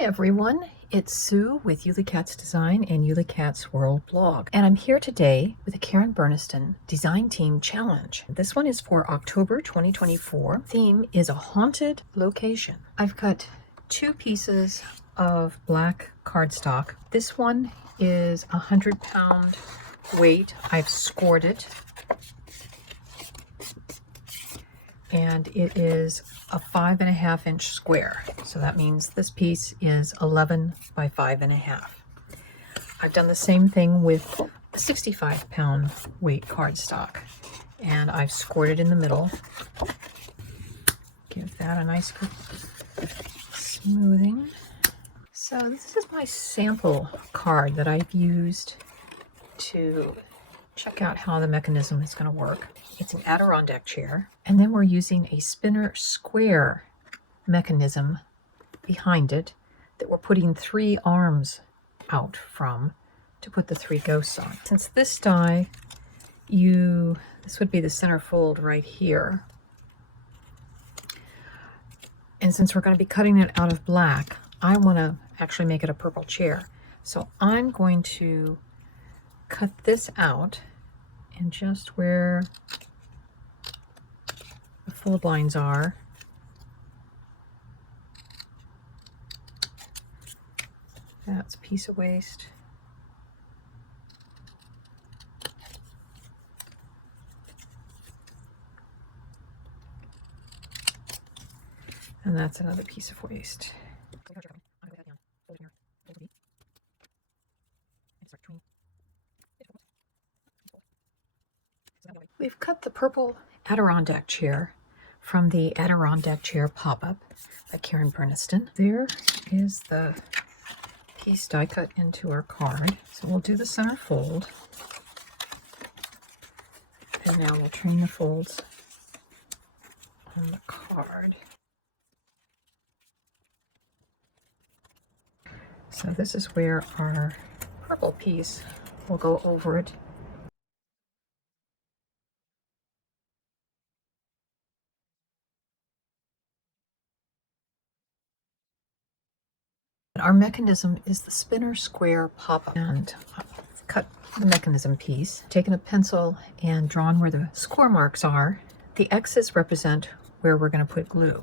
Hi everyone, it's Sue with Ully Cat's Design and Ully Cat's World blog. And I'm here today with a Karen Berniston Design Team Challenge. This one is for October 2024. Theme is a haunted location. I've cut 2 pieces of black cardstock. This one is 100-pound weight. I've scored it. And it is a 5.5-inch square. So that means this piece is 11 by 5.5. I've done the same thing with a 65-pound weight cardstock, and I've scored it in the middle. Give that a nice good smoothing. So this is my sample card that I've used to check out how the mechanism is going to work. It's an Adirondack chair, and then we're using a spinner square mechanism behind it that we're putting 3 arms out from to put the 3 ghosts on. Since this die, this would be the center fold right here. And since we're going to be cutting it out of black, I want to actually make it a purple chair. So I'm going to cut this out, and just where the fold lines are, that's a piece of waste. And that's another piece of waste. We've cut the purple Adirondack chair from the Adirondack chair pop-up by Karen Berniston. There is the piece die cut into our card. So we'll do the center fold. And now we'll trim the folds on the card. So this is where our purple piece will go over it. Our mechanism is the spinner square pop-up, and I've cut the mechanism piece, taken a pencil and drawn where the score marks are. The X's represent where we're going to put glue.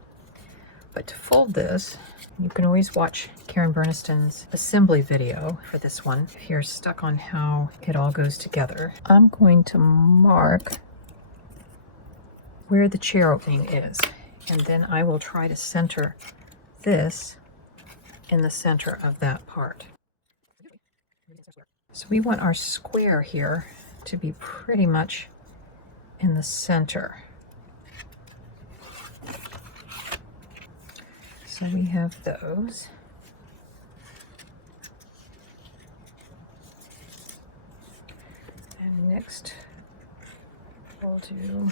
But to fold this, you can always watch Karen Berniston's assembly video for this one if you're stuck on how it all goes together. I'm going to mark where the chair opening is, and then I will try to center this in the center of that part. So we want our square here to be pretty much in the center. So we have those. And next we'll do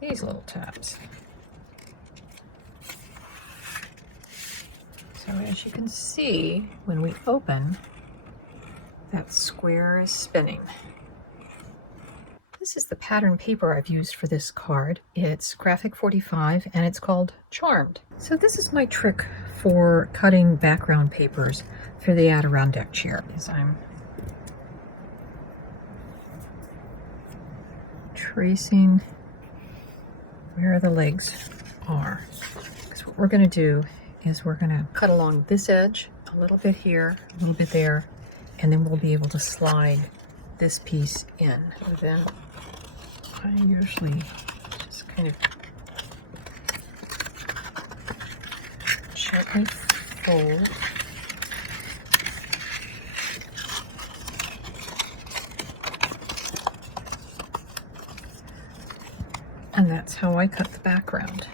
these little tabs. So as you can see, when we open, that square is spinning. This is the pattern paper I've used for this card. It's Graphic 45 and it's called Charmed. So this is my trick for cutting background papers for the Adirondack chair. I'm tracing where the legs are. Because what we're going to do is we're going to cut along this edge, a little bit here, a little bit there, and then we'll be able to slide this piece in. So then I usually just kind of gently fold. And that's how I cut the background.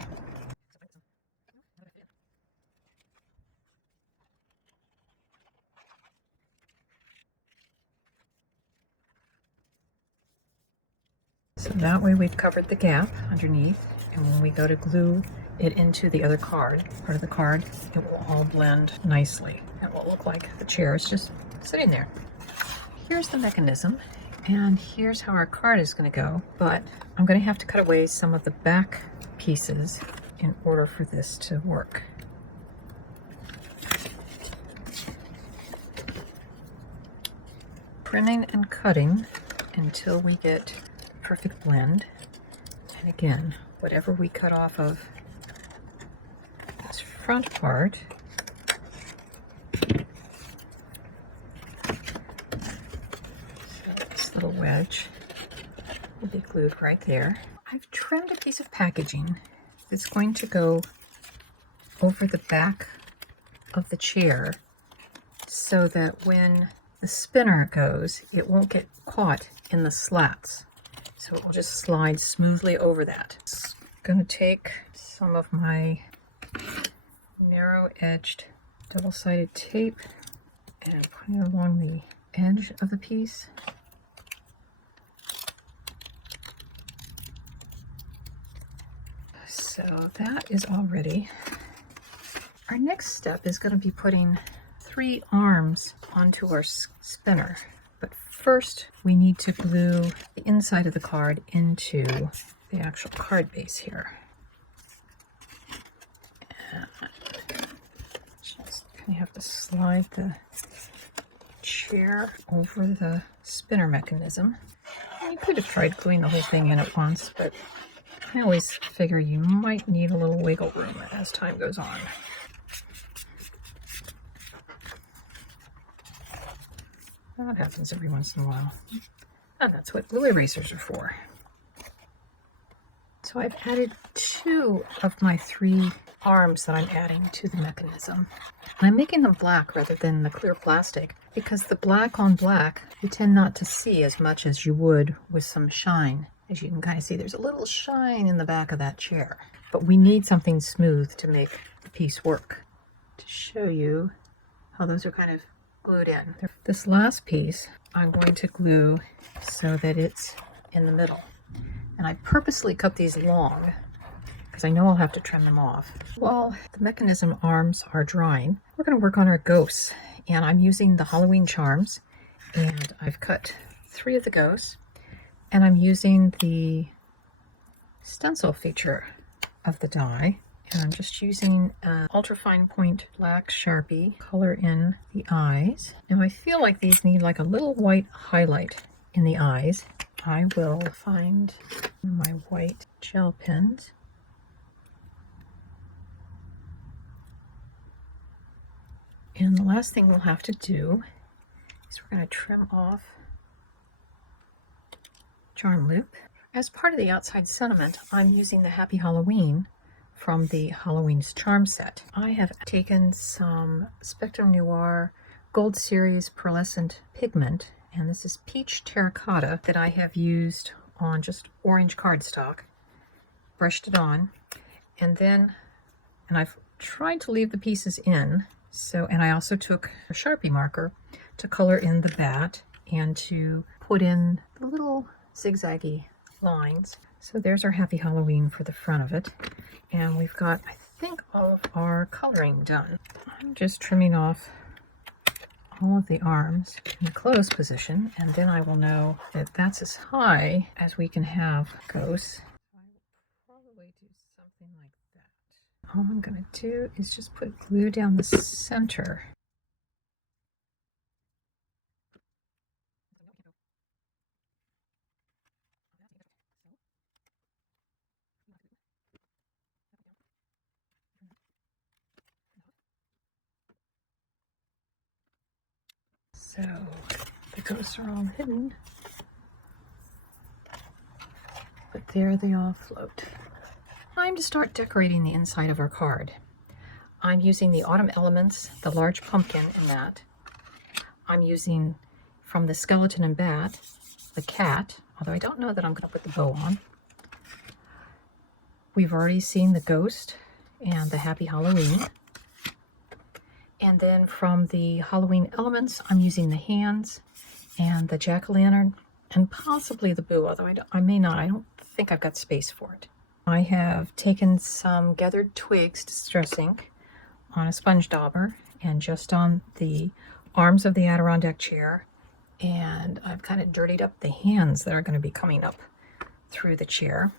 So that way we've covered the gap underneath, and when we go to glue it into the other part of the card, it will all blend nicely. It will look like the chair is just sitting there. Here's the mechanism, and here's how our card is going to go, but I'm going to have to cut away some of the back pieces in order for this to work. trimming and cutting until we get the perfect blend. And again, whatever we cut off of this front part, so this little wedge will be glued right there. I've trimmed a piece of packaging that's going to go over the back of the chair so that when the spinner goes, it won't get caught in the slats. So it will just slide smoothly over that. I'm going to take some of my narrow-edged double-sided tape and put it along the edge of the piece. So that is all ready. Our next step is going to be putting 3 arms onto our spinner. But first, we need to glue the inside of the card into the actual card base here. And just kind of have to slide the chair over the spinner mechanism. You could have tried gluing the whole thing in at once, but I always figure you might need a little wiggle room as time goes on. That happens every once in a while. And that's what glue erasers are for. So I've added 2 of my 3 arms that I'm adding to the mechanism. And I'm making them black rather than the clear plastic because the black on black you tend not to see as much as you would with some shine. As you can kind of see, there's a little shine in the back of that chair. But we need something smooth to make the piece work. To show you how those are kind of glued in. This last piece I'm going to glue so that it's in the middle. And I purposely cut these long because I know I'll have to trim them off. While the mechanism arms are drying, we're going to work on our ghosts. And I'm using the Halloween charms. And I've cut 3 of the ghosts. And I'm using the stencil feature of the die. And I'm just using an ultra fine point black Sharpie, color in the eyes. Now I feel like these need like a little white highlight in the eyes. I will find my white gel pens. And the last thing we'll have to do is we're going to trim off charm loop. As part of the outside sentiment, I'm using the Happy Halloween from the Halloween's charm set. I have taken some Spectrum Noir Gold Series pearlescent pigment, and this is peach terracotta that I have used on just orange cardstock, brushed it on, and I've tried to leave the pieces in. And I also took a Sharpie marker to color in the bat and to put in the little zigzaggy lines. So there's our Happy Halloween for the front of it. And we've got, I think, all of our coloring done. I'm just trimming off all of the arms in the closed position, and then I will know that that's as high as we can have ghosts. I will probably do something like that. All I'm going to do is just put glue down the center. So the ghosts are all hidden, but there they all float. Time to start decorating the inside of our card. I'm using the Autumn Elements, the large pumpkin in that. I'm using from the Skeleton and Bat, the cat, although I don't know that I'm going to put the bow on. We've already seen the ghost and the Happy Halloween. And then from the Halloween Elements, I'm using the hands and the jack-o'-lantern and possibly the boo, although I may not. I don't think I've got space for it. I have taken some gathered twigs distress ink on a sponge dauber and just on the arms of the Adirondack chair, and I've kind of dirtied up the hands that are going to be coming up through the chair.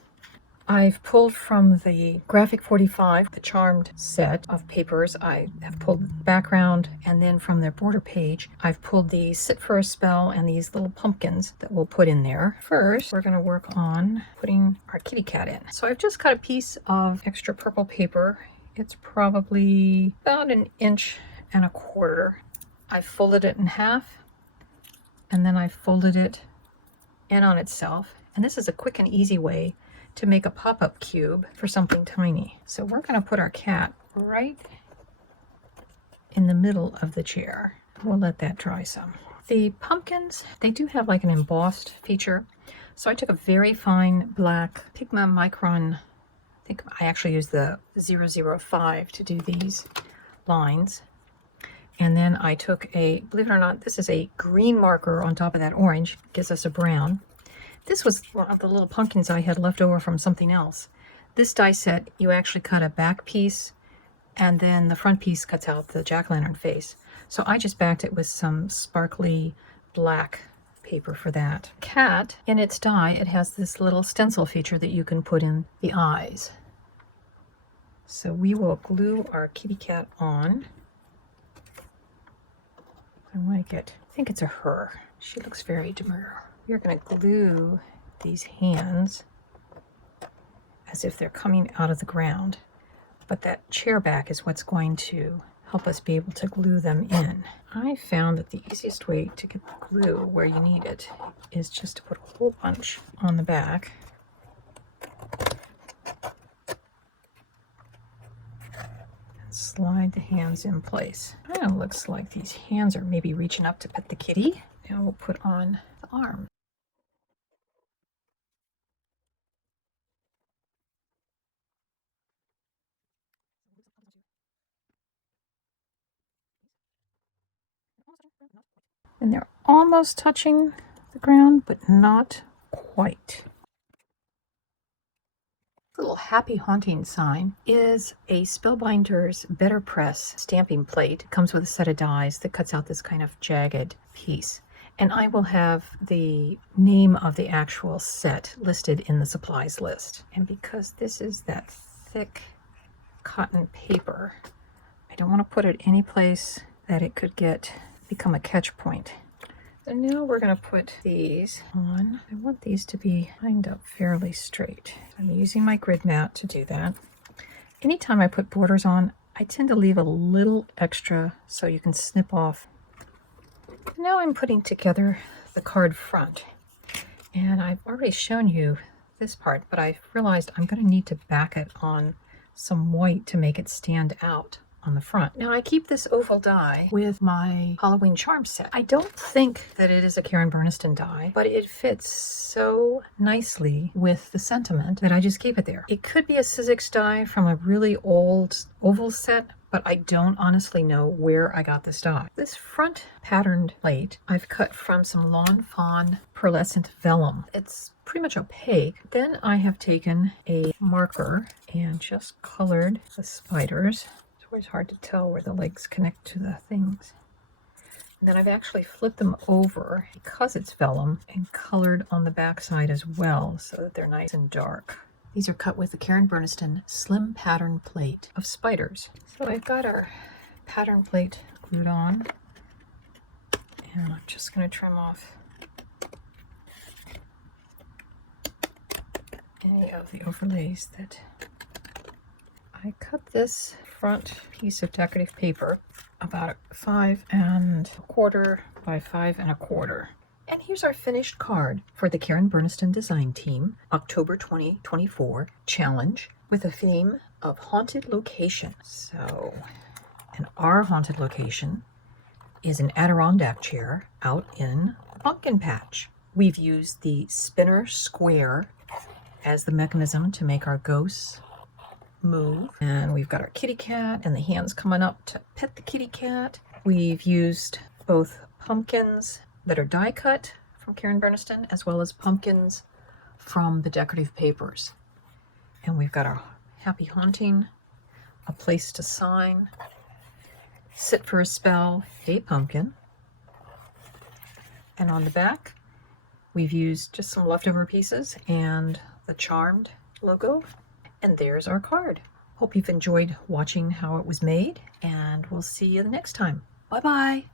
I've pulled from the Graphic 45, the Charmed set of papers. I have pulled the background, and then from their border page, I've pulled the Sit for a Spell and these little pumpkins that we'll put in there. First, we're going to work on putting our kitty cat in. So I've just cut a piece of extra purple paper. It's probably about 1.25 inches. I folded it in half, and then I folded it in on itself. And this is a quick and easy way to make a pop-up cube for something tiny. So we're going to put our cat right in the middle of the chair. We'll let that dry some. The pumpkins, they do have like an embossed feature. So I took a very fine black Pigma Micron, I think I actually used the 005 to do these lines. And then I took a, believe it or not, this is a green marker on top of that orange, gives us a brown. This was one of the little pumpkins I had left over from something else. This die set, you actually cut a back piece, and then the front piece cuts out the jack-o'-lantern face. So I just backed it with some sparkly black paper for that. Cat, in its die, it has this little stencil feature that you can put in the eyes. So we will glue our kitty cat on. I like it. I think it's a her. She looks very demure. We're going to glue these hands as if they're coming out of the ground, but that chair back is what's going to help us be able to glue them in. I found that the easiest way to get the glue where you need it is just to put a whole bunch on the back. And slide the hands in place. Kind of looks like these hands are maybe reaching up to pet the kitty. Now we'll put on the arm. And they're almost touching the ground, but not quite. The little happy haunting sign is a Spellbinder's Better Press stamping plate. It comes with a set of dies that cuts out this kind of jagged piece. And I will have the name of the actual set listed in the supplies list. And because this is that thick cotton paper, I don't want to put it any place that it could become a catch point. So now we're going to put these on. I want these to be lined up fairly straight. I'm using my grid mat to do that. Anytime I put borders on, I tend to leave a little extra so you can snip off. Now I'm putting together the card front. And I've already shown you this part, but I realized I'm going to need to back it on some white to make it stand out on the front. Now I keep this oval die with my Halloween charm set. I don't think that it is a Karen Berniston die, but it fits so nicely with the sentiment that I just keep it there. It could be a Sizzix die from a really old oval set, but I don't honestly know where I got this die. This front patterned plate I've cut from some Lawn Fawn pearlescent vellum. It's pretty much opaque. Then I have taken a marker and just colored the spiders. It's hard to tell where the legs connect to the things. And then I've actually flipped them over because it's vellum and colored on the back side as well so that they're nice and dark. These are cut with the Karen Berniston slim pattern plate of spiders. So I've got our pattern plate glued on, and I'm just going to trim off any of the overlays that I cut this front piece of decorative paper about 5 1/4 by 5 1/4. And here's our finished card for the Karen Berniston Design Team October 2024 challenge with a theme of haunted location. So, and our haunted location is an Adirondack chair out in a pumpkin patch. We've used the spinner square as the mechanism to make our ghosts move, and we've got our kitty cat and the hands coming up to pet the kitty cat. We've used both pumpkins that are die cut from Karen Berniston as well as pumpkins from the decorative papers. And we've got our happy haunting, a place to sign, sit for a spell, a pumpkin. And on the back we've used just some leftover pieces and the charmed logo, and there's our card. Hope you've enjoyed watching how it was made, and we'll see you the next time. Bye-bye.